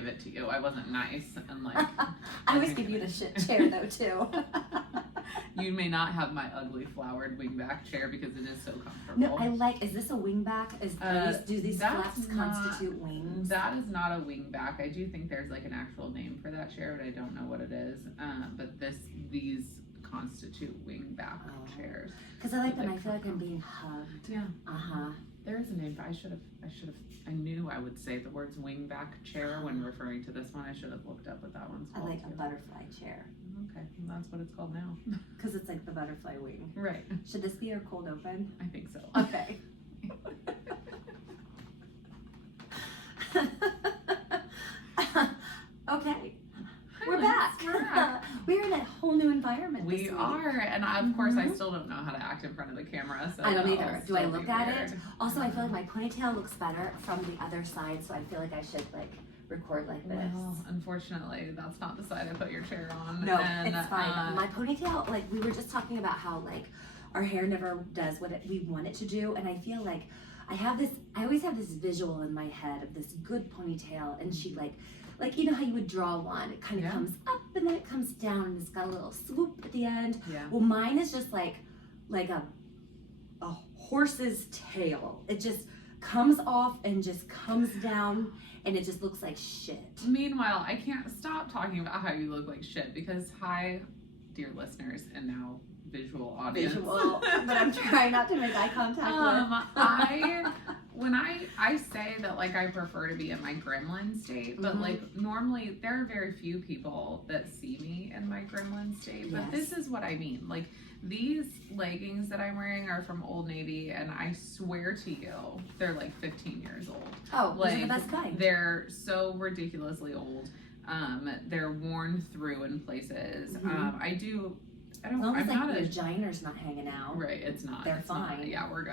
give it to you. I wasn't nice and like. I always give you the shit chair though too. You may not have my ugly flowered wingback chair because it is so comfortable. No, I like. Is this a wingback? Do these flaps constitute wings? That is not a wingback. I do think there's like an actual name for that chair, but I don't know what it is. But these constitute wingback chairs. Because I like them. I feel like I'm being hugged. Yeah. Uh-huh. There is a name. I knew I would say the words wingback chair when referring to this one. I should have looked up what that one's I called. like a butterfly chair. Okay, well, that's what it's called now. Because it's like the butterfly wing. Right. Should this be our cold open? I think so. Okay. Okay. We're back. We're in a whole new environment. We are, and of course, I still don't know how to act in front of the camera. So I don't either. Do I look at it? Also, I feel like my ponytail looks better from the other side, so I feel like I should like record like this. Well, unfortunately, that's not the side I put your chair on. No, it's fine. My ponytail, like we were just talking about how like our hair never does what we want it to do, and I feel like I always have this visual in my head of this good ponytail, and she like you know how you would draw one, it kind of comes up and then it comes down and it's got a little swoop at the end. Yeah. Well, mine is just like a horse's tail. It just comes off and just comes down and it just looks like shit. Meanwhile, I can't stop talking about how you look like shit because hi, dear listeners, and now visual audience. Visual, but I'm trying not to make eye contact When I say that like I prefer to be in my gremlin state, but like normally there are very few people that see me in my gremlin state, but this is what I mean. Like these leggings that I'm wearing are from Old Navy, and I swear to you, they're like 15 years old. Oh, like, those are the best kind. They're so ridiculously old. They're worn through in places. As long as like your vaginas not hanging out. Right, it's not. They're fine. Yeah, we're good.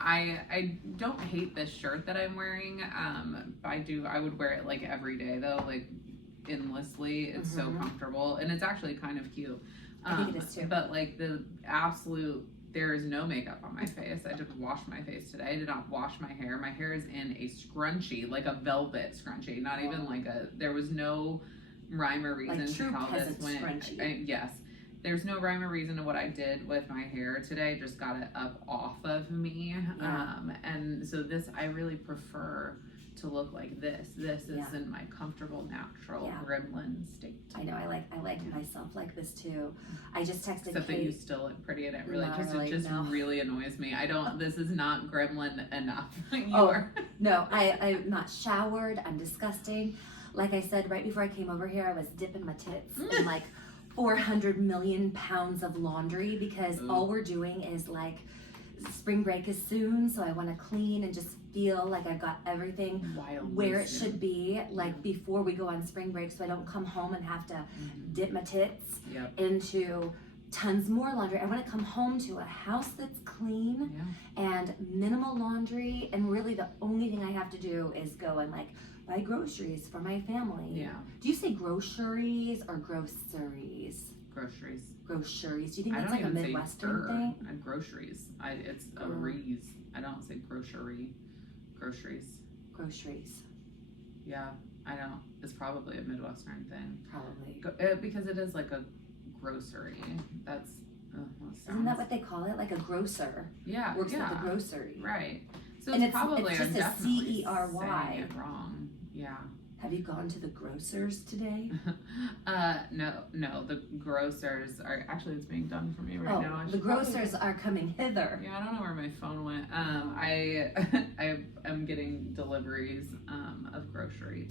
I don't hate this shirt that I'm wearing. I would wear it like every day though, like endlessly. It's so comfortable and it's actually kind of cute. I think it is too. But like there is no makeup on my face. I just washed my face today. I did not wash my hair. My hair is in a scrunchie, like a velvet scrunchie. Not even like there was no rhyme or reason like to how this went. Scrunchie. Yes. There's no rhyme or reason to what I did with my hair today. Just got it up off of me. Yeah. And so I really prefer to look like this. This is in my comfortable, natural gremlin state. I know. I like myself like this too. I just texted Except Kate. that you still look pretty, and it really really annoys me. This is not gremlin enough. No, I'm not showered. I'm disgusting. Like I said right before I came over here, I was dipping my tits in like 400 million pounds of laundry because all we're doing is like spring break is soon, so I want to clean and just feel like I've got everything where it should be like before we go on spring break, so I don't come home and have to dip my tits into tons more laundry. I want to come home to a house that's clean and minimal laundry, and really the only thing I have to do is go and like buy groceries for my family. Yeah. Do you say groceries or groceries? Groceries. Groceries. Do you think that's like a Midwestern thing? Groceries. It's a rees. I don't say grocery. Groceries. Groceries. Yeah, I don't. It's probably a Midwestern thing. Probably. Because it is like a grocery. That's. Isn't that what they call it? Like a grocer. Yeah. Works at the grocery. Right. So and it's probably it's just I'm a CERY. saying it wrong. Yeah. Have you gone to the grocers today? No. The grocers are actually it's being done for me right now. The grocers are coming hither. Yeah, I don't know where my phone went. I am getting deliveries of groceries.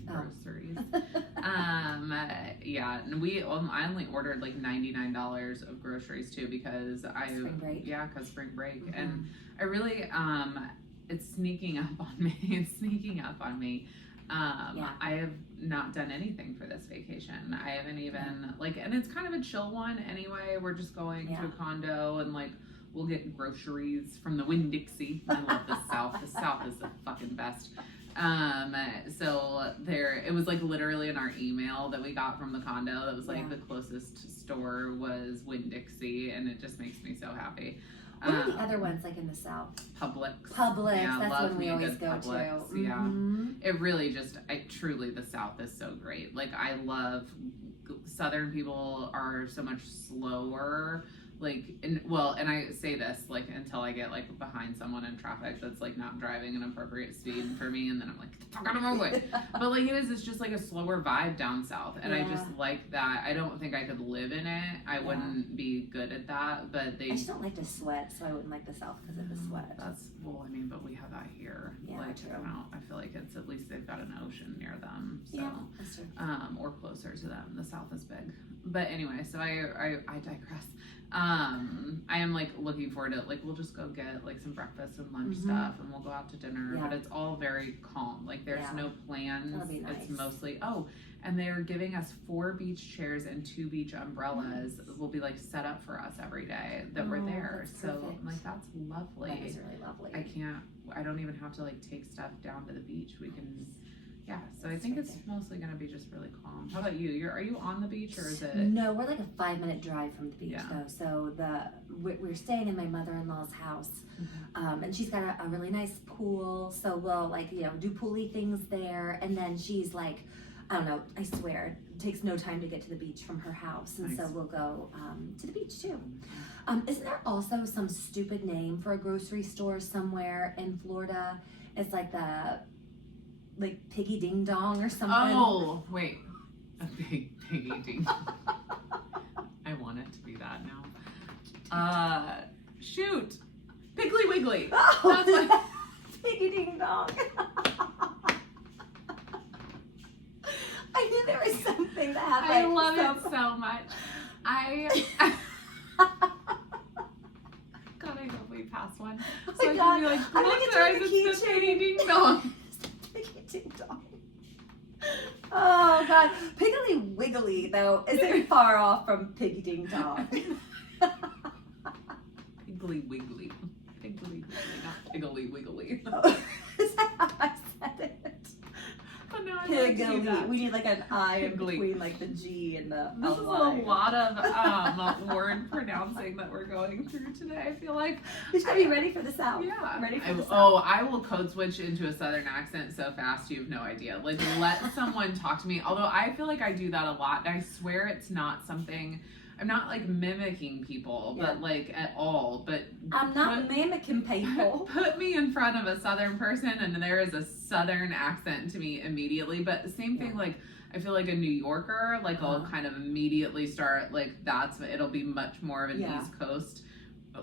Yeah, and I only ordered like $99 of groceries too because spring break. Yeah, because spring break, and I really it's sneaking up on me. I have not done anything for this vacation. I haven't even and it's kind of a chill one anyway. We're just going to a condo and we'll get groceries from the Winn-Dixie. I love the South. The South is the fucking best. So it was literally in our email that we got from the condo that was the closest store was Winn-Dixie, and it just makes me so happy. What are the other ones like in the South? Publix. Yeah, that's love when we me a always good go Publix. to. Yeah. Mm-hmm. It really just, truly, the South is so great. Like, I love, Southern people are so much slower. Like, and I say this, like, until I get, like, behind someone in traffic that's, like, not driving an appropriate speed for me, and then I'm like, get the fuck out of my way. But, like, it's just, like, a slower vibe down south, and I just like that. I don't think I could live in it. I wouldn't be good at that, but I just don't like to sweat, so I wouldn't like the South because of the sweat. But we have that here. Yeah, like, true. I don't know, I feel like it's, at least they've got an ocean near them, so. Yeah, that's true. Or closer to them. The South is big. But anyway, so I digress. I am like looking forward to, like, we'll just go get like some breakfast and lunch stuff, and we'll go out to dinner, but it's all very calm. Like, there's no plans. That'll be nice. It's mostly, and they're giving us 4 beach chairs and 2 beach umbrellas will be like set up for us every day that we're there. So perfect. like, that's lovely. That is really lovely. I don't even have to like take stuff down to the beach. We can, so I think it's mostly going to be just really calm. How about you? Are you on the beach, or is it? No, we're like a 5-minute drive from the beach though. So we're staying in my mother-in-law's house, and she's got a really nice pool. So we'll like, do pooly things there. And then she's like, I don't know, I swear, it takes no time to get to the beach from her house. And so we'll go to the beach too. Isn't there also some stupid name for a grocery store somewhere in Florida? It's like Piggy Ding Dong or something. Oh, wait. A big Piggy Ding Dong. I want it to be that now. Shoot. Piggly Wiggly. Oh, that's what... Piggy Ding Dong. I knew there was something that happened. I love it so much. God, I hope we pass one. Oh so my I God. can be like, I'm look, gonna guys, get it's the a Piggy Ding Dong. Piggy Ding Dong. Oh God, Piggly Wiggly though isn't far off from Piggy Ding Dong. Piggly Wiggly. Piggly Wiggly, not Piggly Wiggly. Oh, is that how I said it? But no, I Piggly. We need like an I in Piggly. between like the G and the This is a L-Y. lot of word pronouncing that we're going through today. I feel like You should be ready for the South. Yeah. Ready for the South. I will code switch into a Southern accent so fast you have no idea. Like, let someone talk to me. Although I feel like I do that a lot, and I swear it's not something. I'm not like mimicking people, but like at all. But I'm not mimicking people. Put me in front of a Southern person, and there is a Southern accent to me immediately. But the same thing, like I feel like a New Yorker, like I'll kind of immediately start like it'll be much more of an East Coast.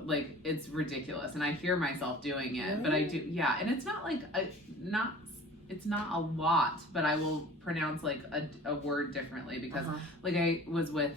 Like, it's ridiculous, and I hear myself doing it, but I do, and it's not like it's not a lot, but I will pronounce like a word differently because like I was with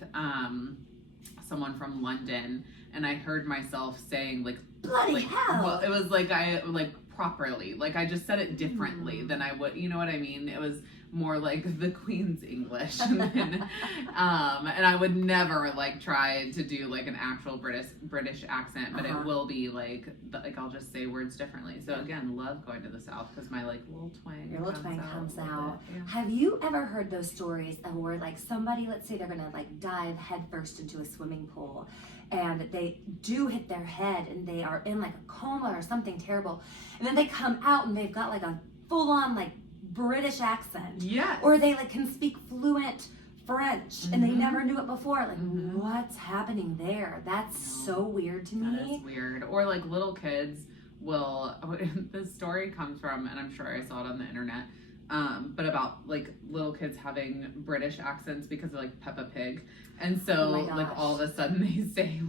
someone from London, and I heard myself saying like bloody hell. Well, it was like I like properly, like I just said it differently than I would, you know what I mean? It was more like the Queen's English, and then, and I would never like try to do like an actual British accent, but it will be like I'll just say words differently. So again, love going to the South because my like little twang. Your little twang comes out. Yeah. Have you ever heard those stories of where like somebody, let's say they're gonna like dive headfirst into a swimming pool, and they do hit their head and they are in like a coma or something terrible, and then they come out and they've got like a full-on like British accent. Yes. Or they like can speak fluent French and they never knew it before. Like, what's happening there? That's so weird to me. That is weird. Or like little kids will, the story comes from, and I'm sure I saw it on the internet, but about like little kids having British accents because of like Peppa Pig. And so like all of a sudden they say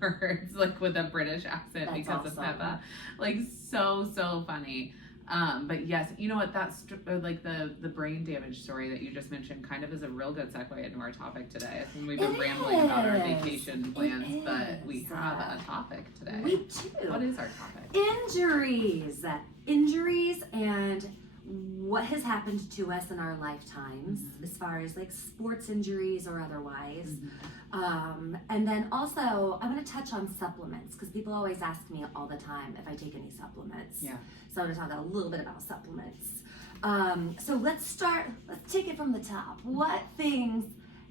words like with a British accent because of Peppa. Like so funny. But yes, you know what, that's like the brain damage story that you just mentioned kind of is a real good segue into our topic today. When we've been rambling about our vacation plans, but we have a topic today. We do. What is our topic? Injuries and what has happened to us in our lifetimes as far as like sports injuries or otherwise. And then also I'm going to touch on supplements because people always ask me all the time if I take any supplements. Yeah. So I'm going to talk a little bit about supplements. So let's take it from the top. What things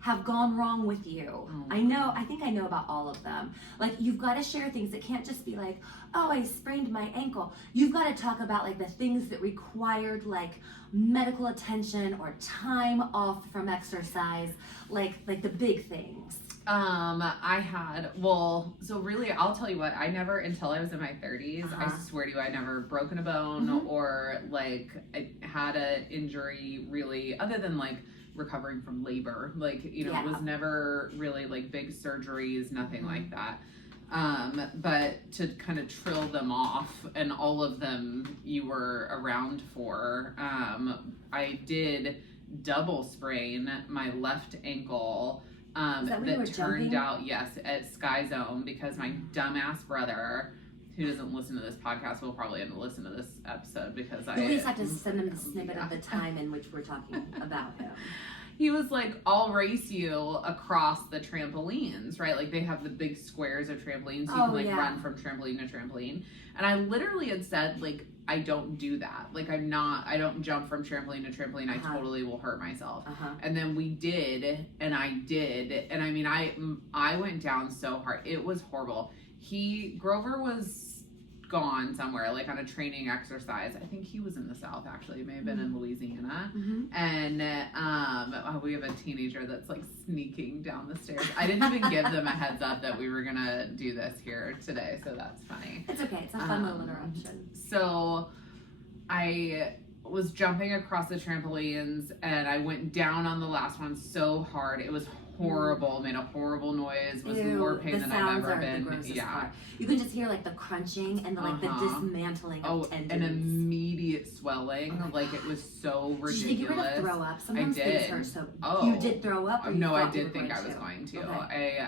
have gone wrong with you. I think I know about all of them. Like, you've got to share things. It can't just be like, oh, I sprained my ankle. You've got to talk about like the things that required like medical attention or time off from exercise, like the big things. So really, I'll tell you what, I never, until I was in my 30s, I swear to you, I never broken a bone or like I had an injury really, other than like recovering from labor, like, you know, it was never really like big surgeries, nothing like that. But to kind of trill them off, and all of them you were around for, I did double sprain my left ankle. That turned out, yes, at Sky Zone, because my dumbass brother, who doesn't listen to this podcast, will probably end up listening to this episode because I at least have to send him the snippet of the time in which we're talking about him. He was like, I'll race you across the trampolines, right? Like, they have the big squares of trampolines, so you can like run from trampoline to trampoline. And I literally had said, like, I don't do that. Like, I don't jump from trampoline to trampoline. I totally will hurt myself. And then we did, and I did. And I mean, I went down so hard. It was horrible. Grover was gone somewhere, like on a training exercise. I think he was in the South, actually. It may have been in Louisiana. And we have a teenager that's like sneaking down the stairs. I didn't even give them a heads up that we were gonna do this here today, so that's funny. It's okay. It's a fun little interruption. So I was jumping across the trampolines, and I went down on the last one so hard. It was horrible, made a horrible noise, was more pain than I've ever been. Part. You can just hear like the crunching and the, like the dismantling of tendons. An immediate swelling. Like, it was so ridiculous. Did you ever throw up? Sometimes I did. Things hurt so. You did throw up? Or no, I did think I was going to. Okay.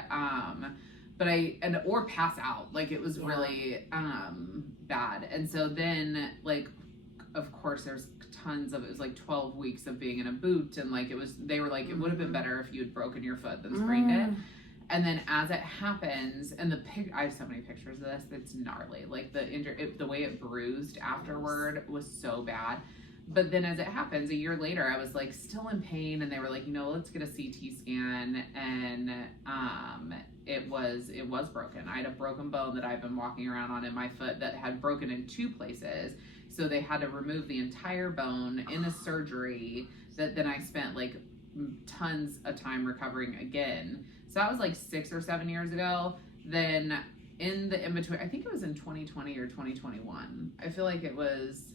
Or pass out. Like, it was really bad. And so then, like, of course, there's tons of, it was like 12 weeks of being in a boot, and like they were like, it would have been better if you had broken your foot than sprained it. And then as it happens, and I have so many pictures of this, it's gnarly. Like, the way it bruised afterward was so bad. But then as it happens, a year later, I was like still in pain, and they were like, you know, let's get a CT scan, and it was broken. I had a broken bone that I've been walking around on in my foot that had broken in 2 places. So they had to remove the entire bone in a surgery that then I spent like tons of time recovering again. So that was like 6 or 7 years ago. Then in between, I think it was in 2020 or 2021. I feel like it was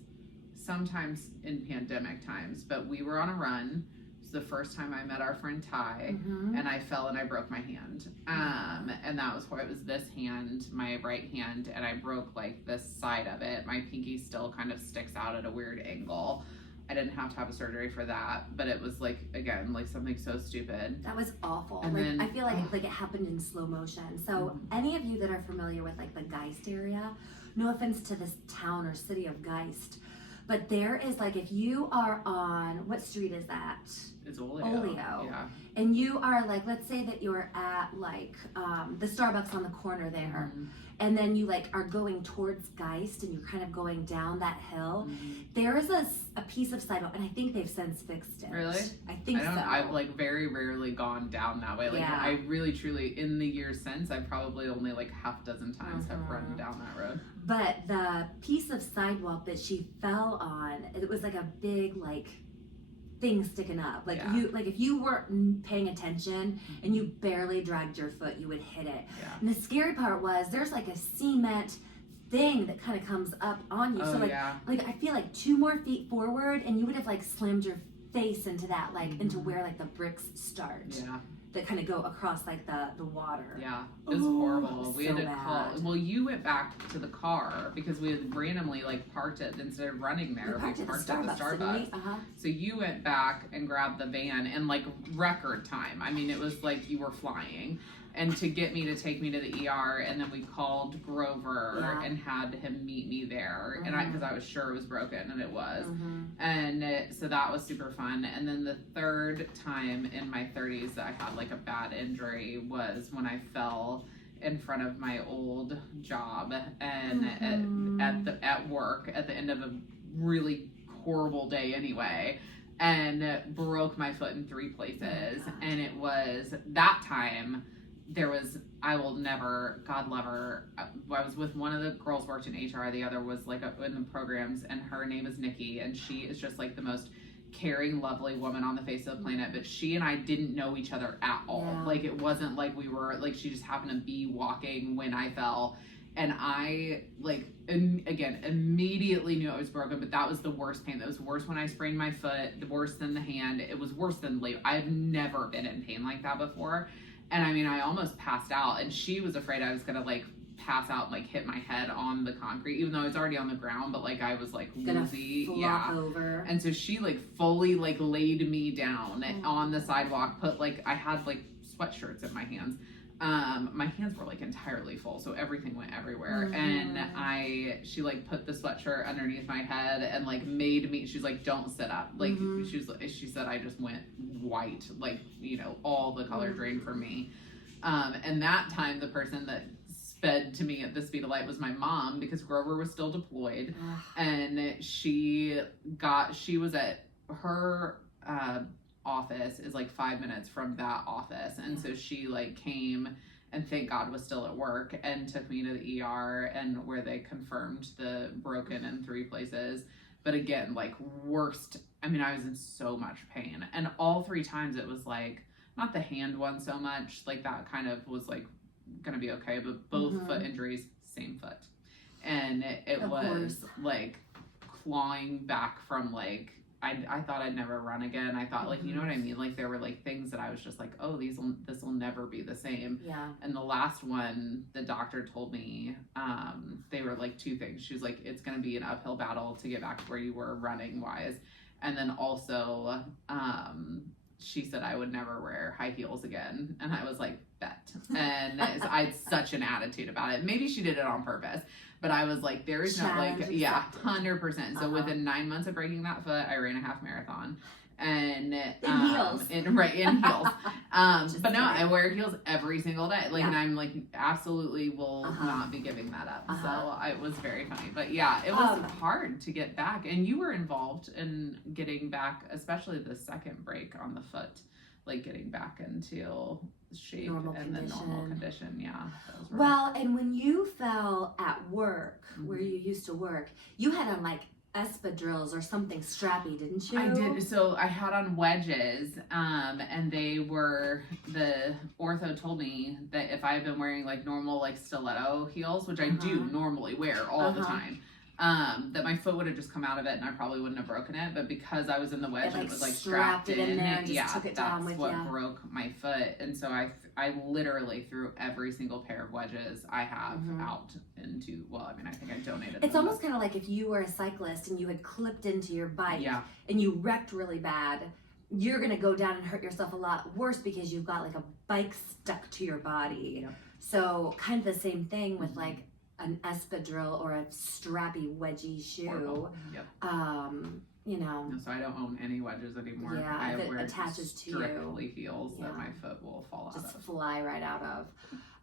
sometimes in pandemic times, but we were on a run. It was the first time I met our friend Ty, and I fell and I broke my hand. And that was where it was this hand, my right hand, and I broke like this side of it. My pinky still kind of sticks out at a weird angle. I didn't have to have a surgery for that, but it was like, again, like something so stupid. That was awful. And like, then, I feel like it happened in slow motion. So any of you that are familiar with like the Geist area, no offense to this town or city of Geist, but there is like, if you are on, what street is that? It's Oleo. Yeah. And you are like, let's say that you're at like the Starbucks on the corner there. And then you like are going towards Geist, and you're kind of going down that hill. There is a piece of sidewalk, and I think they've since fixed it. Really? I think so. I've like very rarely gone down that way. Like, I really truly, in the years since, I probably only like half dozen times have run down that road. But the piece of sidewalk that she fell on, it was like a big like thing sticking up. Like if you weren't paying attention and you barely dragged your foot, you would hit it. And the scary part was there's like a cement thing that kind of comes up on you. So like I feel like 2 more feet forward and you would have like slammed your face into that, like into where like the bricks start. That kind of go across like the water. Yeah, it was horrible. We had to call. Well, you went back to the car because we had randomly like parked it instead of running there. We parked at the Starbucks. So you went back and grabbed the van in like record time. I mean, it was like you were flying. And to get me to take me to the ER, and then we called Grover and had him meet me there, and because I was sure it was broken, and it was, and so that was super fun. And then the third time in my 30s that I had like a bad injury was when I fell in front of my old job, and at work at the end of a really horrible day anyway. and broke my foot in 3 places. And it was that time I will never, God love her. I was with one of the girls worked in HR. The other was like in the programs, and her name is Nikki. And she is just like the most caring, lovely woman on the face of the planet. But she and I didn't know each other at all. Yeah. Like it wasn't like we were like, she just happened to be walking when I fell. And I like, again, immediately knew it was broken, but that was the worst pain. That was worse when I sprained my foot, worse than the hand. It was worse than labor. I've never been in pain like that before. And I mean, I almost passed out, and she was afraid I was going to like pass out and like hit my head on the concrete, even though I was already on the ground, but like I was like woozy. Yeah. Over. And so she like fully like laid me down on the sidewalk, put like, I had like sweatshirts in my hands. My hands were like entirely full, so everything went everywhere. And she like put the sweatshirt underneath my head and like made me, she's like, don't sit up. Like she said, I just went white, like, you know, all the color drained from me. And that time the person that sped to me at the speed of light was my mom, because Grover was still deployed. And she was at her, office is like 5 minutes from that office, and so she like came and thank God was still at work and took me to the ER, and where they confirmed the broken in 3 places. But again, like worst, I mean, I was in so much pain, and all 3 times it was like, not the hand one so much, like that kind of was like gonna be okay, but both foot injuries, same foot. And it was like clawing back from like, I thought I'd never run again. I thought like, you know what I mean? Like there were like things that I was just like, oh, this will never be the same. Yeah. And the last one, the doctor told me, they were like 2 things. She was like, it's going to be an uphill battle to get back to where you were running wise. And then also, she said I would never wear high heels again. And I was like, bet. And I had such an attitude about it. Maybe she did it on purpose. But I was like, there is no like, yeah, 100%. So within 9 months of breaking that foot, I ran a half marathon. And in heels. In heels. But no, I wear heels every single day. Like, and I'm like, absolutely will not be giving that up. So it was very funny. But yeah, it was hard to get back. And you were involved in getting back, especially the second break on the foot, like getting back into shape and the normal condition. Yeah. Well, and when you fell at work, where you used to work, you had on like espadrilles or something strappy, didn't you? I did. So I had on wedges, and they were, the ortho told me that if I had been wearing like normal like stiletto heels, which I do normally wear all the time, that my foot would have just come out of it and I probably wouldn't have broken it. But because I was in the wedge and it was like strapped in there and just took it down with, that's what broke my foot. And so I literally threw every single pair of wedges I have out into, well, I mean, I think I donated It's them. almost kind of like if you were a cyclist and you had clipped into your bike and you wrecked really bad, you're going to go down and hurt yourself a lot worse because you've got like a bike stuck to your body. So kind of the same thing with like an espadrille or a strappy wedgie shoe. You know. No, so I don't own any wedges anymore. Yeah, I if it wear attaches to strictly heels that my foot will fall out of. Just fly right out of.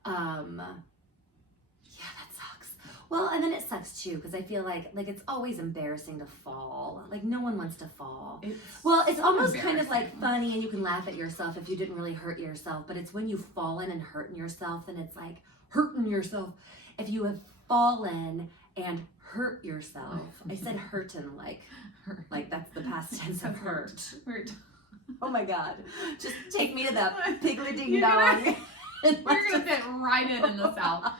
Yeah, that sucks. Well, and then it sucks too because I feel like it's always embarrassing to fall. Like no one wants to fall. It's so almost kind of like funny, and you can laugh at yourself if you didn't really hurt yourself. But it's when you've fallen and hurting yourself, then it's like hurting yourself. If you have fallen and hurt yourself, I said hurtin' like that's the past tense of hurt. Oh my God! Just take me to the piggly ding dong. You're gonna fit right in the South.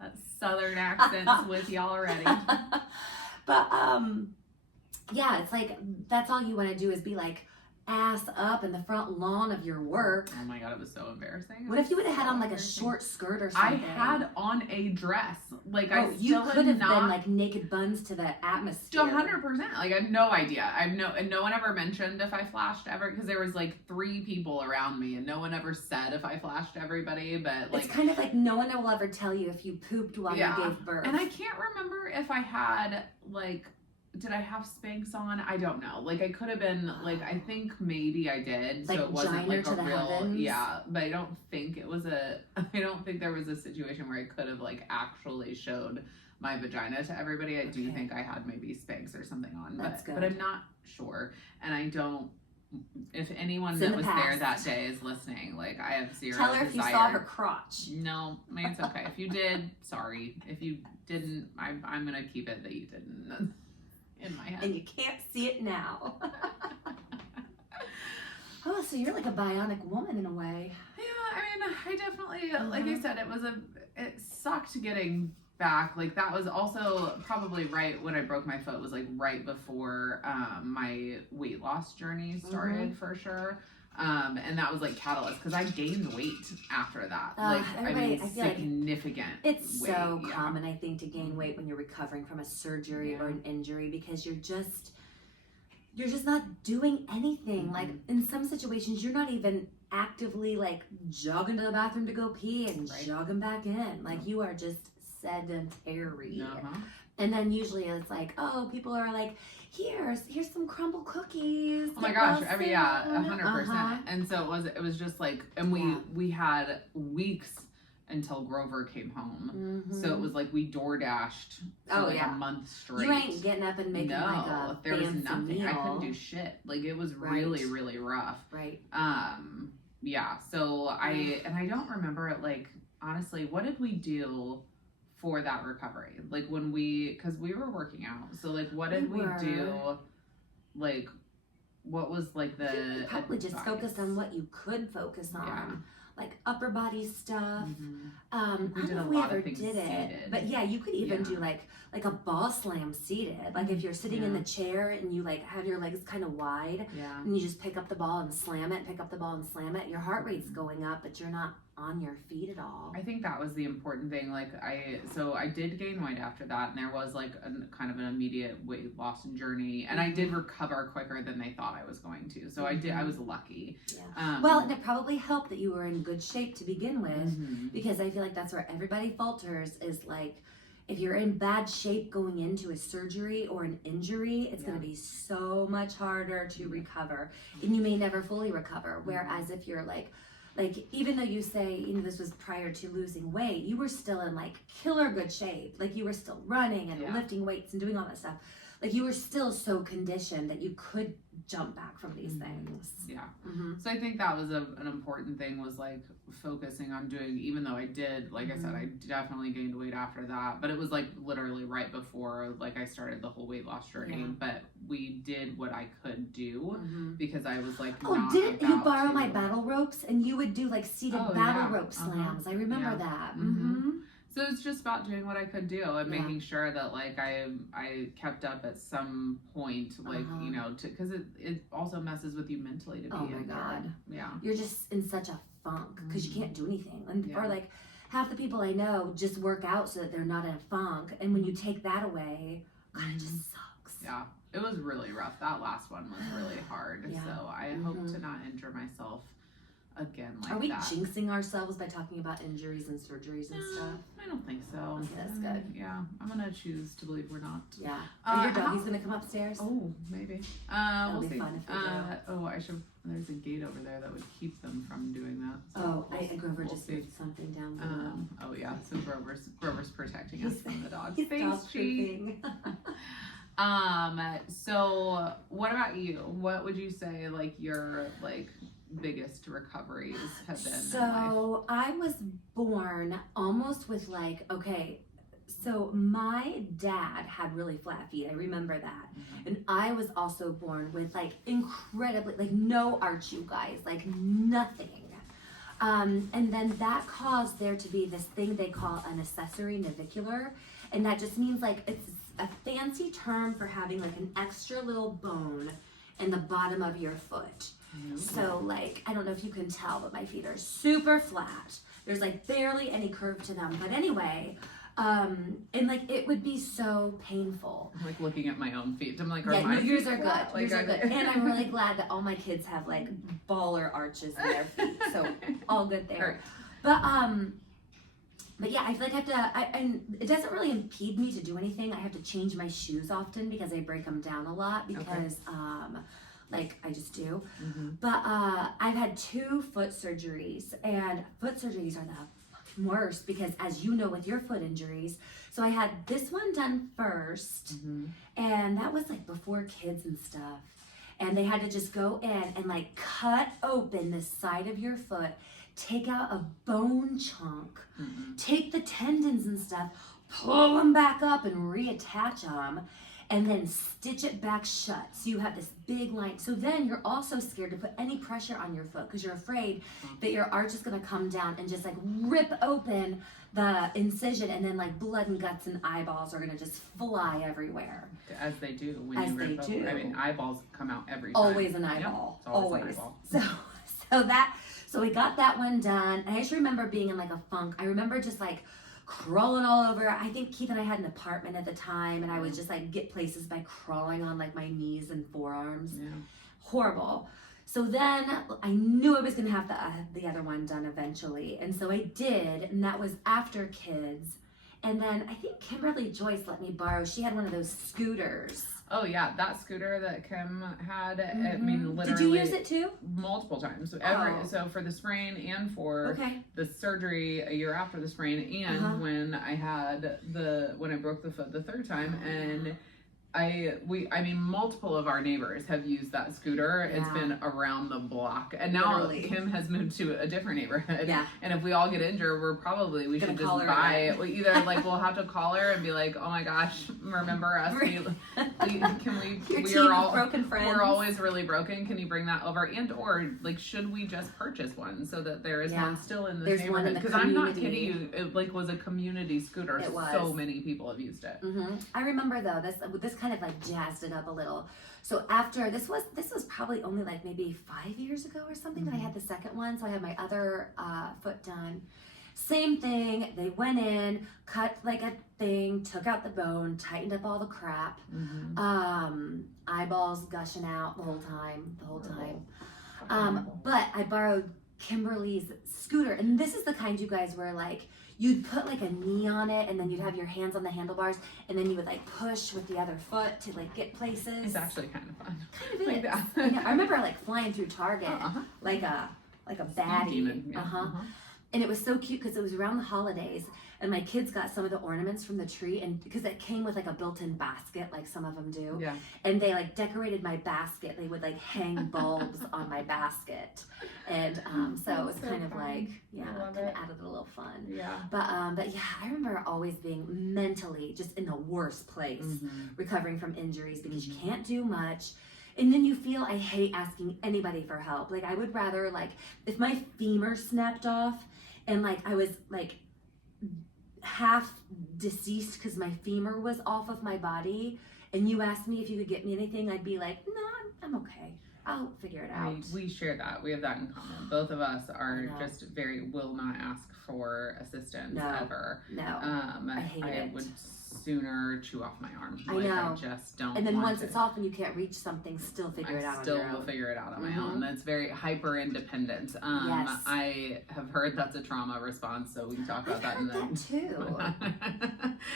That Southern accent's with you already. But yeah, it's like that's all you want to do is be like ass up in the front lawn of your work. Oh my God, it was so embarrassing. What if you would have had on like a short skirt or something? I had on a dress. Like you could have been like naked buns to the atmosphere. 100%. Like I have no idea. And no one ever mentioned if I flashed ever, because there was like 3 people around me and no one ever said if I flashed everybody. But like it's kind of like no one will ever tell you if you pooped while you gave birth. And I can't remember if I had like, did I have Spanx on? I don't know. Like I could have been like, I think maybe I did. Like so it wasn't like a real heavens. but I don't think there was a situation where I could have like actually showed my vagina to everybody. I do think I had maybe Spanx or something on, but I'm not sure. And I don't, if anyone that was there that day is listening, like I have zero Tell her desire. if you saw her crotch. No, I mean, it's okay. If you did, sorry. If you didn't, I'm going to keep it that you didn't in my head. And you can't see it now. Oh, so you're like a bionic woman in a way. Yeah, I mean, I definitely, like I said, it sucked getting back. Like that was also probably right when I broke my foot, was like right before my weight loss journey started for sure. And that was like catalyst because I gained weight after that. Like I mean, significant. It's weight, so common, I think, to gain weight when you're recovering from a surgery or an injury because you're just not doing anything. Like in some situations, you're not even actively like jogging to the bathroom to go pee and jogging back in. Like you are just sedentary. And then usually it's like, oh, people are like, here's some crumble cookies. Oh my gosh, 100%. And so it was just like, and we had weeks until Grover came home. So it was like we door dashed for like a month straight. You ain't getting up and making like a there was nothing. meal. I couldn't do shit. Like it was really, really rough. Right. Yeah. So I don't remember it. Like honestly, what did we do for that recovery? Like when because we were working out. So like what did we do? Like what was like the probably just focus on what you could focus on. Yeah. Like upper body stuff. We did a lot of things seated. But yeah, you could even do like a ball slam seated. Like if you're sitting in the chair and you like have your legs kind of wide and you just pick up the ball and slam it, pick up the ball and slam it, your heart rate's going up, but you're not on your feet at all. I think that was the important thing. Like I did gain weight after that, and there was like a kind of an immediate weight loss journey, and I did recover quicker than they thought I was going to. So I was lucky. Well, and it probably helped that you were in good shape to begin with, because I feel like that's where everybody falters, is like if you're in bad shape going into a surgery or an injury, it's going to be so much harder to recover, and you may never fully recover. Whereas if you're like even though you say, this was prior to losing weight, you were still in like killer good shape. Like you were still running and lifting weights and doing all that stuff. Like you were still so conditioned that you could jump back from these things. Yeah. So I think that was an important thing, was like focusing on doing, even though I did, like I said, I definitely gained weight after that, but it was like literally right before like I started the whole weight loss journey. But we did what I could do because I was like, didn't you borrow my battle ropes and you would do like seated battle rope slams? I remember that. So it's just about doing what I could do and making sure that like I kept up at some point, like because it also messes with you mentally to be in there. Yeah, you're just in such a funk because you can't do anything, and or like half the people I know just work out so that they're not in a funk, and when you take that away, God, it just sucks. Yeah, it was really rough. That last one was really hard. So I hope to not injure myself again like that. Are we jinxing ourselves by talking about injuries and surgeries and stuff? I don't think so. Okay, that's good. Yeah, I'm gonna choose to believe we're not. Yeah. Are your doggies gonna come upstairs? Oh, maybe. We'll see. Fun if they do. I should. There's a gate over there that would keep them from doing that. So Grover just moved something down below. Oh yeah, so Grover's protecting us from the dogs. He's dog-proofing. So what about you? What would you say like your biggest recoveries have been? So I was born almost with so my dad had really flat feet. I remember that. And I was also born with incredibly no arch, you guys, nothing. And then that caused there to be this thing they call an accessory navicular, and that just means it's a fancy term for having an extra little bone in the bottom of your foot. So I don't know if you can tell, but my feet are super flat. There's barely any curve to them. But anyway, and it would be so painful. I'm looking at my own feet. I'm yours are good. Yours are good. And I'm really glad that all my kids have baller arches in their feet. So all good there. But yeah, I feel I have to, and it doesn't really impede me to do anything. I have to change my shoes often because I break them down a lot because, I just do. But I've had 2 foot surgeries, and foot surgeries are the worse because, as you know, with your foot injuries, so I had this one done first, and that was like before kids and stuff. And they had to just go in and like cut open the side of your foot, take out a bone chunk, take the tendons and stuff, pull them back up and reattach them, and then stitch it back shut. So you have this big line. So then you're also scared to put any pressure on your foot because you're afraid that your arch is gonna come down and just like rip open the incision, and then like blood and guts and eyeballs are gonna just fly everywhere. As they do when you rip open. I mean, eyeballs come out every time. Always an eyeball. Yep, always. An eyeball. So we got that one done. And I just remember being in like a funk. I remember just like crawling all over. I think Keith and I had an apartment at the time, and I would just like get places by crawling on like my knees and forearms. Yeah. Horrible. So then I knew I was gonna have the other one done eventually, and so I did, and that was after kids. And then I think Kimberly Joyce let me borrow. She had one of those scooters. Oh yeah, that scooter that Kim had. I mean, literally. Did you use it too? Multiple times. So for the sprain and for the surgery a year after the sprain, and when I broke the foot the third time, and I mean, multiple of our neighbors have used that scooter. Yeah. It's been around the block, and now Kim has moved to a different neighborhood. Yeah. And if we all get injured, we should just buy it. Either like we'll have to call her and be like, oh my gosh, remember us? We're always really broken. Can you bring that over? And or like, should we just purchase one so that there is one still in this neighborhood? Because I'm not kidding you, it like was a community scooter. It was. So many people have used it. I remember though this kind of like jazzed it up a little. So after this was probably only like maybe 5 years ago or something that I had the second one. So I had my other foot done. Same thing. They went in, cut like a thing, took out the bone, tightened up all the crap. Eyeballs gushing out the whole time. But I borrowed Kimberly's scooter, and this is the kind, you guys, where like you'd put like a knee on it, and then you'd have your hands on the handlebars, and then you would like push with the other foot to like get places. It's actually kind of fun. Kind of like is. I remember like flying through Target like a baddie. And it was so cute because it was around the holidays, and my kids got some of the ornaments from the tree, and because it came with like a built-in basket, like some of them do. Yeah. And they like decorated my basket. They would like hang bulbs on my basket, and so it was kind of like kind of added a little fun. Yeah. But yeah, I remember always being mentally just in the worst place, recovering from injuries because you can't do much. And then you feel, I hate asking anybody for help. Like I would rather, like if my femur snapped off and like I was like half deceased because my femur was off of my body, and you asked me if you could get me anything, I'd be like, no, I'm okay. I'll figure it out. We share that. We have that in common. Both of us are just will not ask for assistance ever. No. I hate it. I would sooner chew off my arm. I know. I just don't. And then once it's off and you can't reach something, still figure it out on your own. Still will figure it out on my own. That's very hyper independent. Yes. I have heard that's a trauma response, so we can talk about that. Too.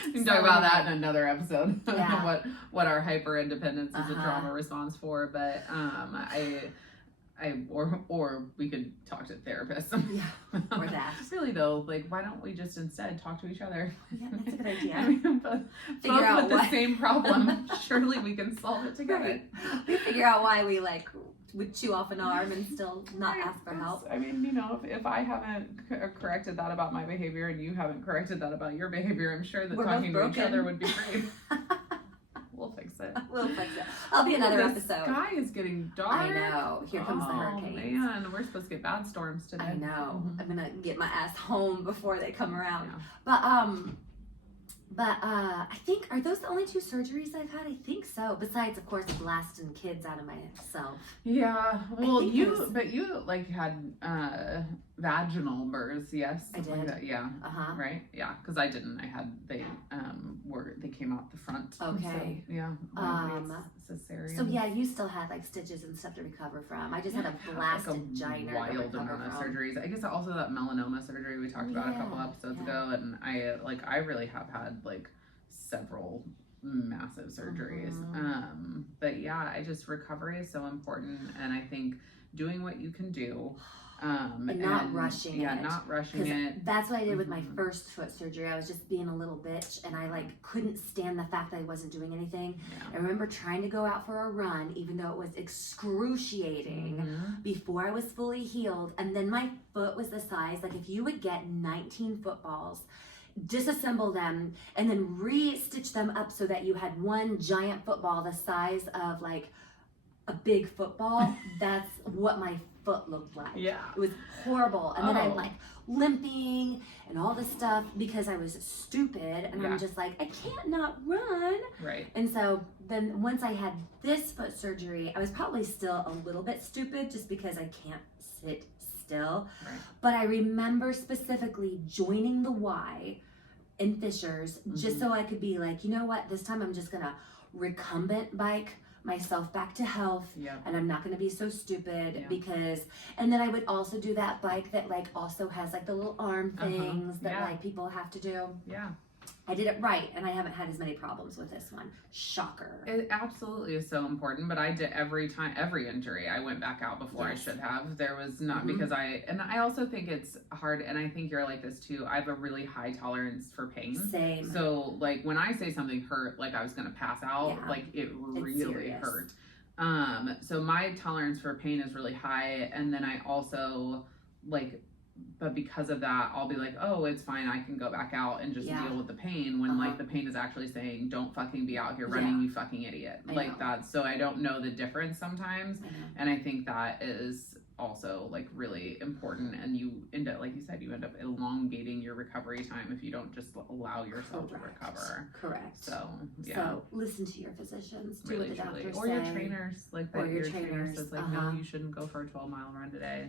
We can talk about that in another episode. Yeah. what our hyper independence is a trauma response for, but or we could talk to therapists. Or that. Really though, like why don't we just instead talk to each other? Yeah, that's a good idea. I mean, both with the same problem. Surely we can solve it together. Right. We figure out why we like would chew off an arm and still not ask for help. I mean, if I haven't corrected that about my behavior and you haven't corrected that about your behavior, I'm sure that talking to each other would be great. We'll fix it. I'll be another episode. The sky is getting dark. I know. Here comes the hurricane. Oh man, we're supposed to get bad storms today. I know. I'm gonna get my ass home before they come around. Yeah. But I think, are those the only 2 surgeries I've had? I think so. Besides, of course, blasting kids out of myself. Yeah. Well, you like had vaginal births, yes? I did. Like that. Yeah. Right? Yeah. Because I didn't. I had, they came out the front. Okay. So, yeah. Cesarean. So yeah, you still had like stitches and stuff to recover from. I just had a blasted vagina. Wild amount of surgeries. I guess also that melanoma surgery we talked about a couple episodes ago, and I really have had like several massive surgeries. But yeah, recovery is so important, and I think doing what you can do. And not rushing it. Yeah, not rushing it. That's what I did with my first foot surgery. I was just being a little bitch, and I like couldn't stand the fact that I wasn't doing anything. Yeah. I remember trying to go out for a run, even though it was excruciating before I was fully healed. And then my foot was the size, like if you would get 19 footballs, disassemble them, and then re-stitch them up so that you had one giant football the size of like a big football, that's what my foot looked like. Yeah. It was horrible. And then I'm like limping and all this stuff because I was stupid, and I'm just like, I can't not run. Right. And so then once I had this foot surgery, I was probably still a little bit stupid just because I can't sit still. Right. But I remember specifically joining the Y in Fishers just so I could be like, you know what, this time I'm just gonna recumbent bike myself back to health, and I'm not going to be so stupid because, and then I would also do that bike that like also has like the little arm things that like people have to do. Yeah. I did it right, and I haven't had as many problems with this one. Shocker. It absolutely is so important, but I did every injury, I went back out before I should have. There was not because and I also think it's hard, and I think you're like this too. I have a really high tolerance for pain. Same. So like when I say something hurt, like I was gonna pass out, like it really hurt. So my tolerance for pain is really high, and then I also like. But because of that, I'll be like, oh, it's fine. I can go back out and just deal with the pain when like the pain is actually saying, don't fucking be out here running, you fucking idiot. Like that. So I don't know the difference sometimes. And I think that is also like really important. And you end up, like you said, you end up elongating your recovery time if you don't just allow yourself to recover. Correct. So, So listen to your physicians. Do really, what the doctors say. Or your trainers. Like that your trainer says like, no, you shouldn't go for a 12-mile run today.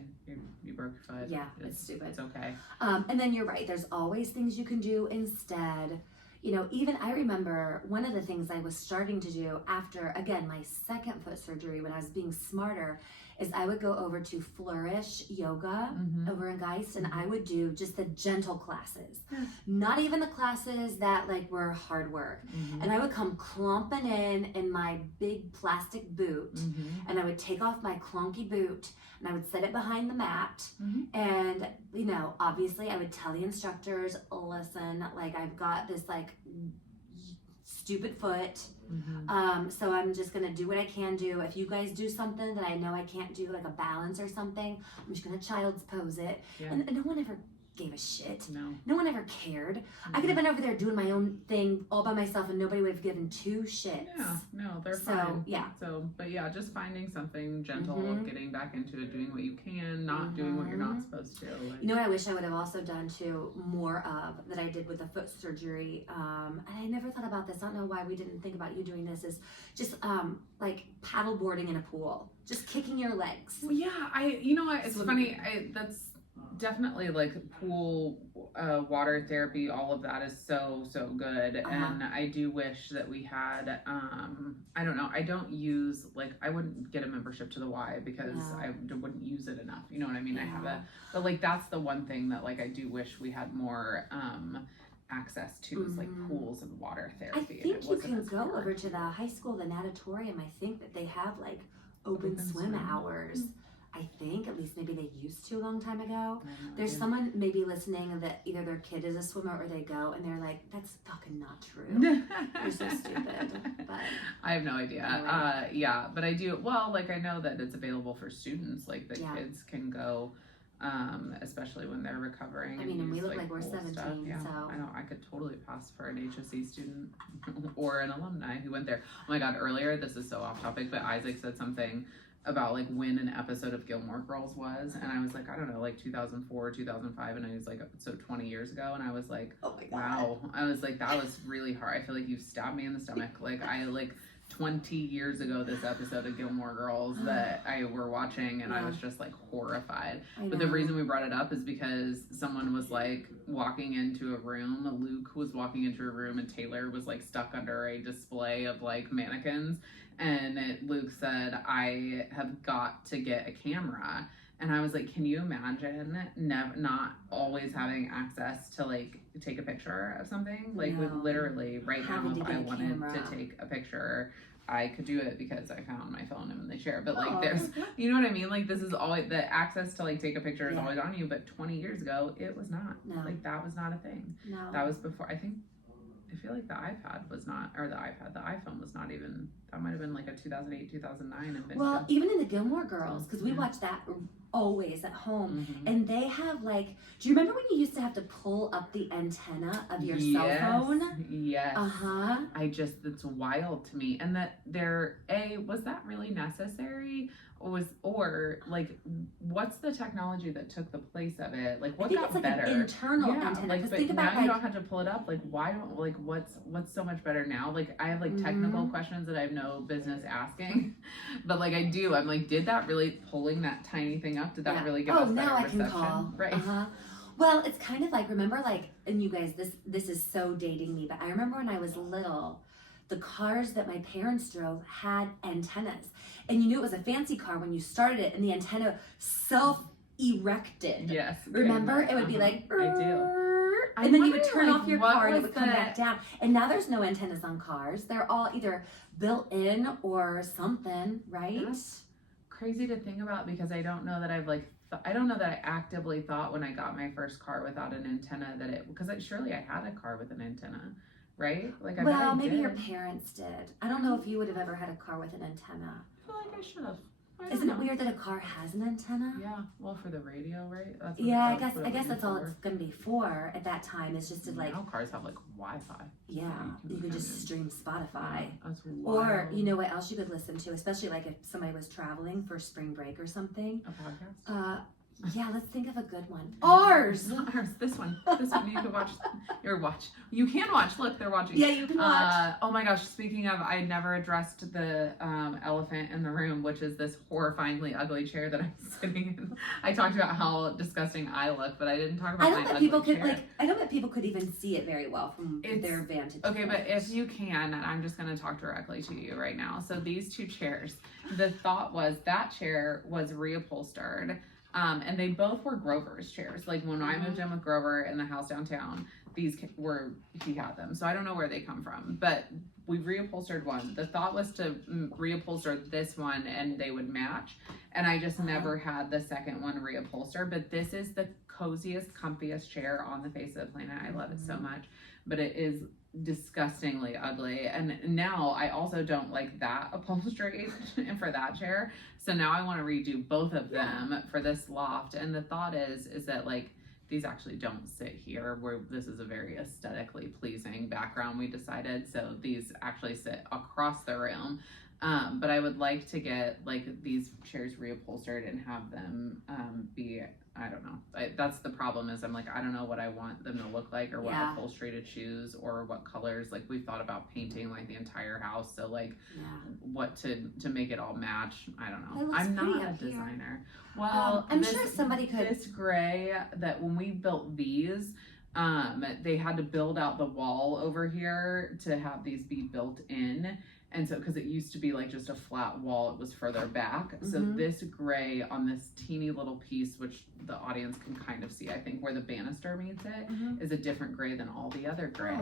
You broke your foot. Yeah, it's stupid. It's okay. And then you're right. There's always things you can do instead. You know, even I remember one of the things I was starting to do after, again, my second foot surgery when I was being smarter is I would go over to Flourish Yoga over in Geist, and I would do just the gentle classes. Not even the classes that like were hard work. And I would come clumping in my big plastic boot, and I would take off my clunky boot, and I would set it behind the mat. And, you know, obviously I would tell the instructors, listen, like I've got this like stupid foot. So I'm just gonna do what I can do. If you guys do something that I know I can't do, like a balance or something, I'm just gonna child's pose it. And no one ever gave a shit. No one ever cared. I could have been over there doing my own thing all by myself and nobody would have given two shits. Yeah, no, they're fine. So, but yeah, just finding something gentle, getting back into it, doing what you can, not doing what you're not supposed to. Like, you know what I wish I would have also done too, more of, that I did with the foot surgery, and I never thought about this, I don't know why we didn't think about you doing this, is just like paddle boarding in a pool, just kicking your legs. Well, yeah, it's funny, that's definitely like pool water therapy, all of that is so good. And I do wish that we had I don't know, I don't use, like, I wouldn't get a membership to the Y because I wouldn't use it enough, you know what I mean? I have but like that's the one thing that like I do wish we had more access to is like pools and water therapy. I think you can go over to the high school, the natatorium. I think that they have like open swim hours. I think, at least maybe they used to a long time ago. There's someone maybe listening that either their kid is a swimmer or they go and they're like, that's fucking not true. You're so stupid. But I have no idea. Yeah, but I do, well, like I know that it's available for students, like the kids can go, especially when they're recovering. I mean, and we look like we're cool 17, stuff. Yeah, so. I know, I could totally pass for an HSE student or an alumni who went there. Oh my God, earlier, this is so off topic, but Isaac said something about like when an episode of Gilmore Girls was, and I was like, I don't know, like 2004, 2005, and I was like, so 20 years ago, and I was like, oh my God. Wow, I was like, that was really hard. I feel like you stabbed me in the stomach. Like I like 20 years ago, this episode of Gilmore Girls that I were watching, and I was just like horrified. But the reason we brought it up is because someone was like walking into a room, Luke was walking into a room, and Taylor was like stuck under a display of like mannequins. And Luke said, I have got to get a camera. And I was like, can you imagine not always having access to like take a picture of something? Like with literally right now, if I wanted to take a picture I could do it because I found my phone in the chair. But like, there's, you know what I mean? Like, this is always, the access to like take a picture is always on you. But 20 years ago, it was not. No. Like, that was not a thing. No. That was before, I feel like the iPad was not, or the iPhone was not even, that might have been like a 2008, 2009 invention. Well, even in the Gilmore Girls, because we watch that always at home, and they have like, do you remember when you used to have to pull up the antenna of your cell phone? Yes. Uh-huh. It's wild to me. And that was that really necessary? Or like, what's the technology that took the place of it? Like, what got better? An internal antenna. Like, but think now about, you don't have to pull it up. Like, why don't, like, what's so much better now? Like, I have like technical questions that I have no business asking, but like I do. I'm like, did that really, pulling that tiny thing up, did that really give us better reception? Can call. Right. Well, it's kind of like, remember, like, and you guys, this is so dating me, but I remember when I was little, the cars that my parents drove had antennas. And you knew it was a fancy car when you started it, and the antenna self-erected. Yes. Remember? It would be like, I do. And then you would turn off your car and it would come back down. And now there's no antennas on cars. They're all either built in or something, right? That's crazy to think about, because I don't know that I don't know that I actively thought when I got my first car without an antenna because surely I had a car with an antenna. Right? Like, maybe your parents did. I don't know if you would have ever had a car with an antenna. I feel like I should have. Isn't it weird that a car has an antenna? Yeah. Well, for the radio, right? I guess that's all it's going to be for at that time. It's just to like. Now cars have like Wi-Fi. Yeah, you could just stream Spotify. Yeah, that's wild. Or you know what else you could listen to, especially like if somebody was traveling for spring break or something. A podcast. Yeah, let's think of a good one. Ours. This one you can watch. You can watch. Look, they're watching. Yeah, you can watch. Oh my gosh, speaking of, I never addressed the elephant in the room, which is this horrifyingly ugly chair that I'm sitting in. I talked about how disgusting I look, but I didn't talk about my ugly chair. I don't bet people could even see it very well from their vantage point. Okay, but if you can, and I'm just going to talk directly to you right now. So these two chairs, the thought was that chair was reupholstered. And they both were Grover's chairs. Like, when I moved in with Grover in the house downtown, he had them. So I don't know where they come from, but we reupholstered one. The thought was to reupholster this one and they would match. And I just never had the second one reupholstered, but this is the coziest, comfiest chair on the face of the planet. I love it so much, but it is disgustingly ugly. And now I also don't like that upholstery for that chair. So now I want to redo both of them for this loft. And the thought is that like, these actually don't sit here, where this is a very aesthetically pleasing background, we decided. So these actually sit across the room. But I would like to get like these chairs reupholstered and have them be, I don't know. That's the problem, is I'm like, I don't know what I want them to look like, or what upholstery to choose, or what colors. Like, we've thought about painting like the entire house, so like what to make it all match. I don't know. I'm not a designer. Well, I'm sure somebody could. This gray, that when we built these, they had to build out the wall over here to have these be built in. And so, because it used to be like just a flat wall, it was further back. So this gray on this teeny little piece, which the audience can kind of see, I think, where the banister meets it, is a different gray than all the other gray.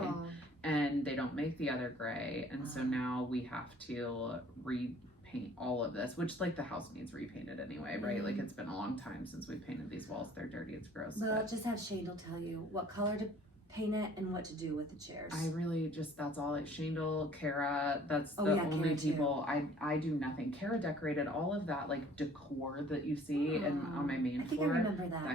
And they don't make the other gray. And so now we have to repaint all of this, which like the house needs repainted anyway, right? Like, it's been a long time since we painted these walls. They're dirty, it's gross. Well, just have Shandel tell you what color to paint it and what to do with the chairs. I really that's all. Like, Shandel, Kara, that's the only people. I do nothing. Kara decorated all of that like decor that you see and on my main floor. I think I remember that.